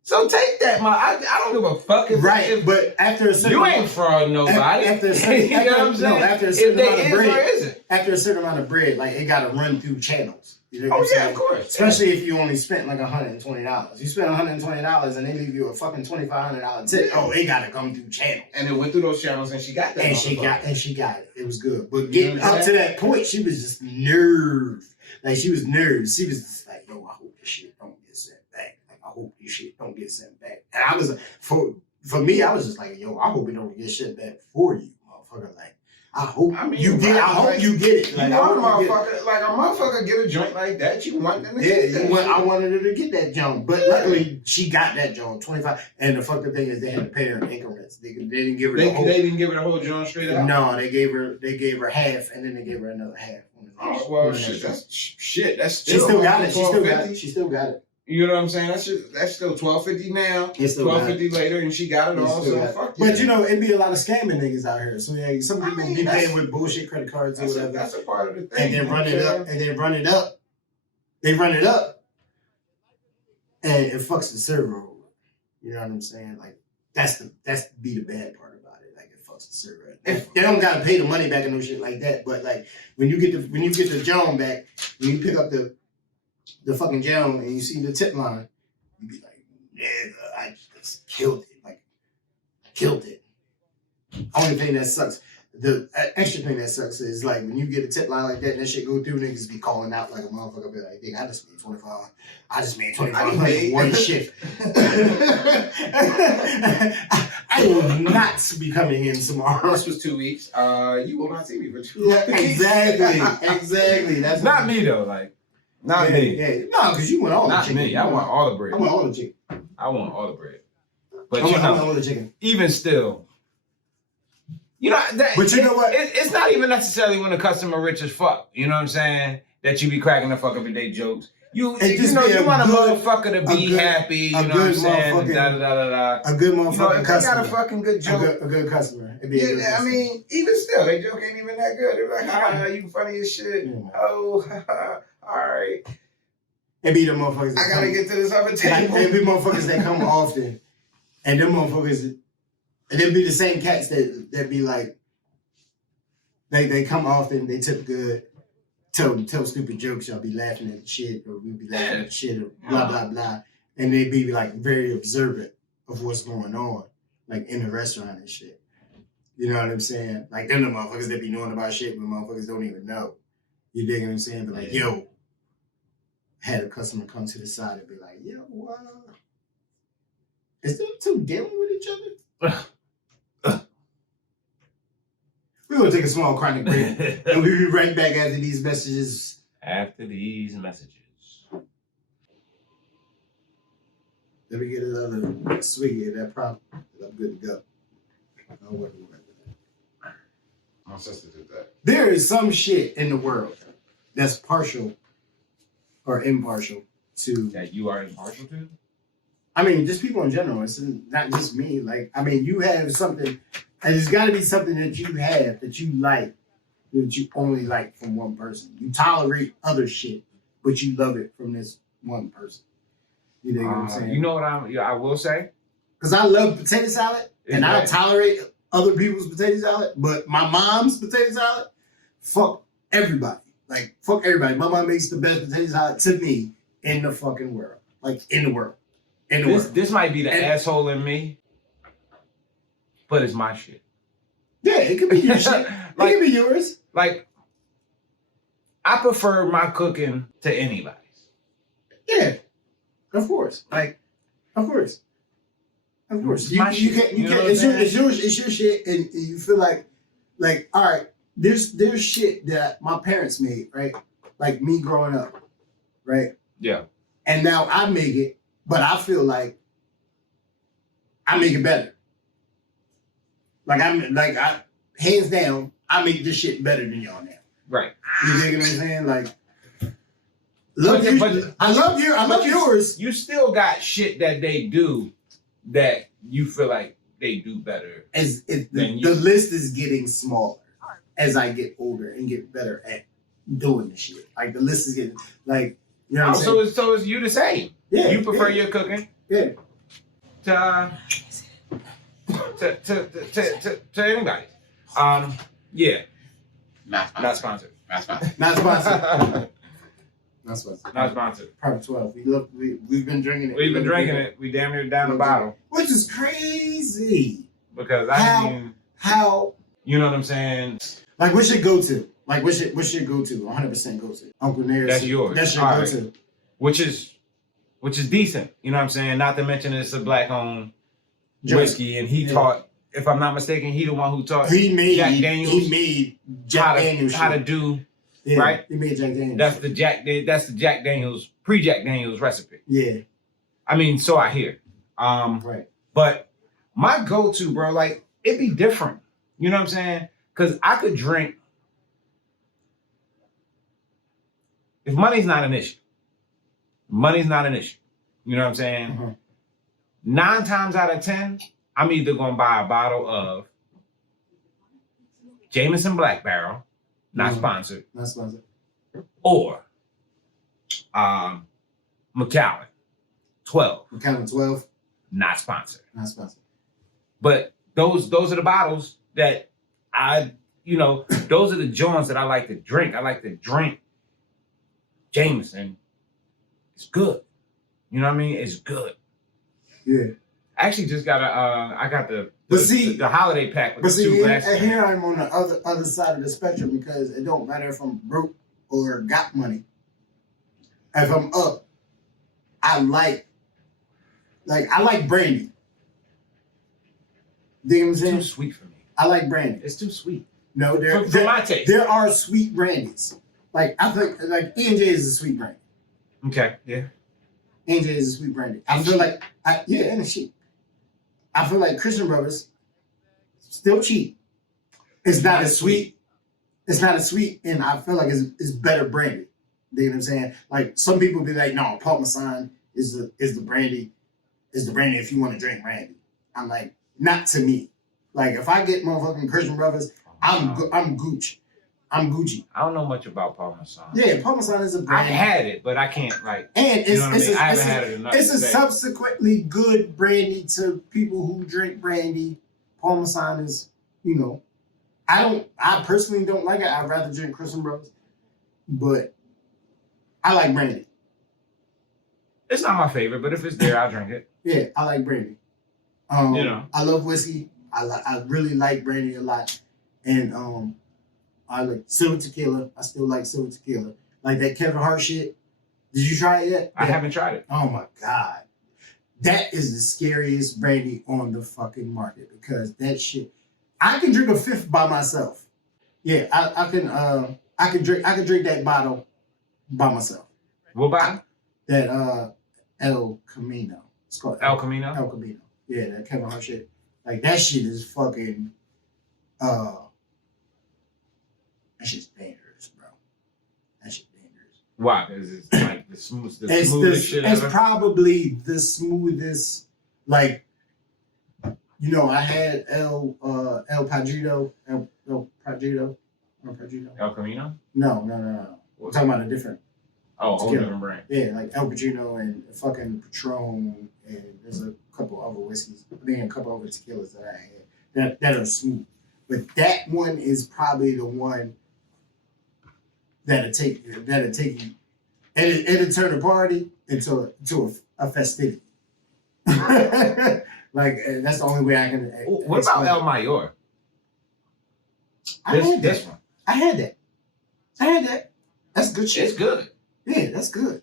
So take that, I don't give a fuck if right. But after a certain you ain't fraud nobody. After a certain, you know what I'm saying? No, after a certain amount of bread, after a certain amount of bread, like it got to run through channels. You know what I'm saying? Of course. Especially if you only spent like $120. You spent $120 and they leave you a fucking $2,500 tip. Oh, it got to come through channels. And it went through those channels, and she got that. And she got it. It was good. But getting up to that point, she was just nerved. Like she was nervous. She was just like, yo, I hope this shit don't get sent back. Like I hope this shit don't get sent back. And I was for me, I was just like, yo, I hope it don't get sent back for you, motherfucker. Like. I hope you get. I hope you get it. Like, you want a motherfucker, like a motherfucker get a joint like that. You want them to get that. I wanted her to get that joint, but luckily she got that joint 25. And the fucking thing is, they had to pay her in increments. They didn't give her the whole. They didn't give her the whole joint straight out. No, they gave her half, and then they gave her another half. Oh well, shit. That's still. She still got it. She still got it. You know what I'm saying? That's still $1,250 now. It's $1,250 later, and she got it all. So fuck you. But it'd be a lot of scamming niggas out here. So yeah, some people be paying with bullshit credit cards or whatever. That's a part of the thing. And then run it up. They run it up, and it fucks the server over. You know what I'm saying? Like that's the bad part about it. Like it fucks the server. They don't gotta pay the money back and no shit like that. But like when you get the Joan back, when you pick up the fucking Joan and you see the tip line, you be like, nigga, I just killed it. Like, killed it. Only thing that sucks, the extra thing that sucks is like when you get a tip line like that and that shit go through, niggas be calling out like a motherfucker. Be like, I just made 25. I just made 25 one shift. I will not be coming in tomorrow. This was 2 weeks. You will not see me for 2 weeks. Yeah, exactly. That's not me though. Like. Not me. Yeah. No, because you want all the chicken. Not me. I want all the bread. I want all the chicken. But I want all the chicken. Even still, you know that. But you know what? It's not even necessarily when the customer rich as fuck. You know what I'm saying? That you be cracking the fuck up at their jokes. You want a motherfucker to be happy. You know what I'm saying? A good motherfucking customer. They got a fucking good joke. A good customer. I mean, even still, their joke ain't even that good. They're like, ha, you funny as shit. Yeah. Oh, all right. It be the motherfuckers. I gotta get to this other table. It be motherfuckers that come often, and them motherfuckers, and they be the same cats that be like, they come often, they tip good, tell stupid jokes, y'all be laughing at the shit, or we be laughing at the shit, or blah blah blah, and they be like very observant of what's going on, like in the restaurant and shit. You know what I'm saying? Like them the motherfuckers that be knowing about shit, but motherfuckers don't even know. You dig what I'm saying? But like, yo. Had a customer come to the side and be like, yo, is them two dealing with each other? We're going to take a small chronic break and we'll be right back after these messages. Let me get another swiggy of that prop and I'm good to go. I wouldn't work with that. My sister did that. There is some shit in the world that's partial or impartial to. That you are impartial to? I mean, just people in general. It's not just me. Like, I mean, you have something, and it's got to be something that you have that you like, that you only like from one person. You tolerate other shit, but you love it from this one person. You know what I'm saying? You know what I will say? Because I love potato salad, and I tolerate other people's potato salad, but my mom's potato salad, fuck everybody. Like, fuck everybody. My mom makes the best potato salad to me in the fucking world. Like, in the world. This might be the asshole in me, but it's my shit. Yeah, it could be your shit. Like, it could be yours. Like, I prefer my cooking to anybody's. Yeah, of course. Like, of course. Of course. You can't. It's your shit, and you feel like, all right, there's shit that my parents made, right? Like me growing up, right? Yeah. And now I make it, but I feel like I make it better. I hands down, I make this shit better than y'all now. Right. You dig what I'm saying? Like, I love yours. You still got shit that they do that you feel like they do better. The list is getting smaller as I get older and get better at doing the shit. Like, the list is getting, like, you know what I'm saying? So it's you the same. Yeah. You prefer your cooking. Yeah. To anybody. Yeah. Not sponsored. Not sponsored. Not sponsored. Part 12. We've been drinking it. We've been drinking it. We damn near down the bottle. Which is crazy. Because how you know what I'm saying? Like, what's your go-to? Like, what's your go-to? 100% go-to. Uncle Nair's. That's yours. That's your go-to. Right. Which is decent. You know what I'm saying? Not to mention it's a black-owned whiskey, and he taught, if I'm not mistaken, he the one who taught Jack Daniels. He made Jack Daniels how to do, right? He made Jack Daniels. That's the Jack Daniels, pre-Jack Daniels recipe. Yeah. I mean, so I hear. Right. But my go-to, bro, like, it'd be different. You know what I'm saying? Because I could drink, if money's not an issue. You know what I'm saying? Uh-huh. 9 times out of 10, I'm either going to buy a bottle of Jameson Black Barrel, not sponsored, or Macallan 12. Macallan 12. Not sponsored. But those are the bottles that those are the joints that I like to drink. I like to drink Jameson. It's good. You know what I mean? It's good. Yeah. I actually just got I got the holiday pack with the 2 glasses. And here I'm on the other side of the spectrum, because it don't matter if I'm broke or got money. If I'm up, I like brandy. You know what I'm saying? Too sweet for me. I like brandy. It's too sweet. No, for my taste. There are sweet brandies. Like, I think, like, E&J is a sweet brandy. Okay, yeah. E&J is a sweet brandy. I feel like, and it's cheap. I feel like Christian Brothers, still cheap. It's not as sweet. It's not as sweet, and I feel like it's better brandy. You know what I'm saying? Like, some people be like, no, Parmesan is the brandy. Is the brandy if you want to drink brandy. I'm like, not to me. Like, if I get motherfucking Christian Brothers, I'm Gucci. I'm Gucci. I don't know much about Parmesan. Yeah, Parmesan is a brandy. I've had it, but I can't, like, and it's, you know what I mean? I haven't had it enough. It's a subsequently good brandy to people who drink brandy. Parmesan is, I personally don't like it. I'd rather drink Christian Brothers. But I like brandy. It's not my favorite, but if it's there, I'll drink it. Yeah, I like brandy. I love whiskey. I really like brandy a lot. And I like silver tequila. I still like silver tequila. Like that Kevin Hart shit. Did you try it yet? I haven't tried it. Oh my God. That is the scariest brandy on the fucking market, because that shit, I can drink a fifth by myself. Yeah, I can drink that bottle by myself. What bottle? That El Camino. It's called El Camino? El Camino. Yeah, that Kevin Hart shit. Like that shit is fucking. That shit's dangerous, bro. That shit's dangerous. Why? Because it's like the smoothest shit It's ever. probably the smoothest. Like, you know, I had El Padrito. El Camino? No. We're talking about a different. Oh, whole tequila. different brand. Yeah, like El Padrino and fucking Patron, and there's a couple other whiskeys. Then a couple other tequilas that I had that are smooth. But that one is probably the one that'll take you. It'll turn a party into a festivity. Like that's the only way I can. What about El Mayor? I had This that. one. I had that. That's good shit. It's good. Yeah, that's good.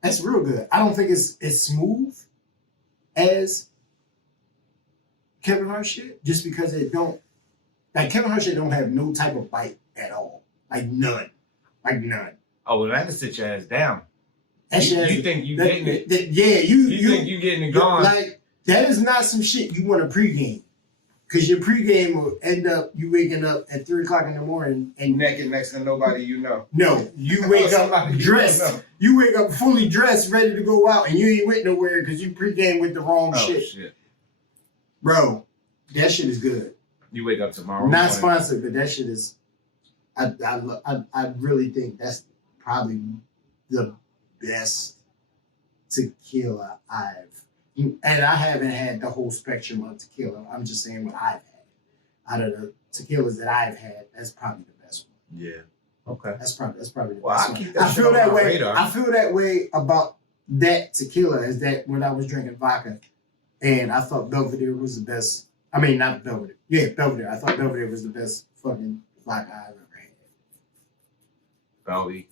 That's real good. I don't think it's smooth as Kevin Hart shit, just because it don't. Like Kevin Hart shit don't have no type of bite at all. Like none. Oh, well, that can sit your ass down. That shit You think you getting it? Yeah, You think you getting it going? Like that is not some shit you want to pregame. Cause your pregame will end up you waking up at 3:00 in the morning and Naked next to nobody you know. no, you wake up dressed. You wake up fully dressed, ready to go out, and you ain't went nowhere because you pregame with the wrong shit. Bro, that shit is good. You wake up tomorrow. Not sponsored, but that shit is. I really think that's probably the best tequila and I haven't had the whole spectrum of tequila. I'm just saying what I've had. Out of the tequilas that I've had, that's probably the best one. Yeah. Okay. That's probably the best Well, one. I keep that I shit feel on that my way. radar. I feel that way about that tequila as that when I was drinking vodka, and I thought Belvedere was the best. I mean, not Belvedere. Yeah, Belvedere. I thought Belvedere was the best fucking vodka I've ever had. Belly.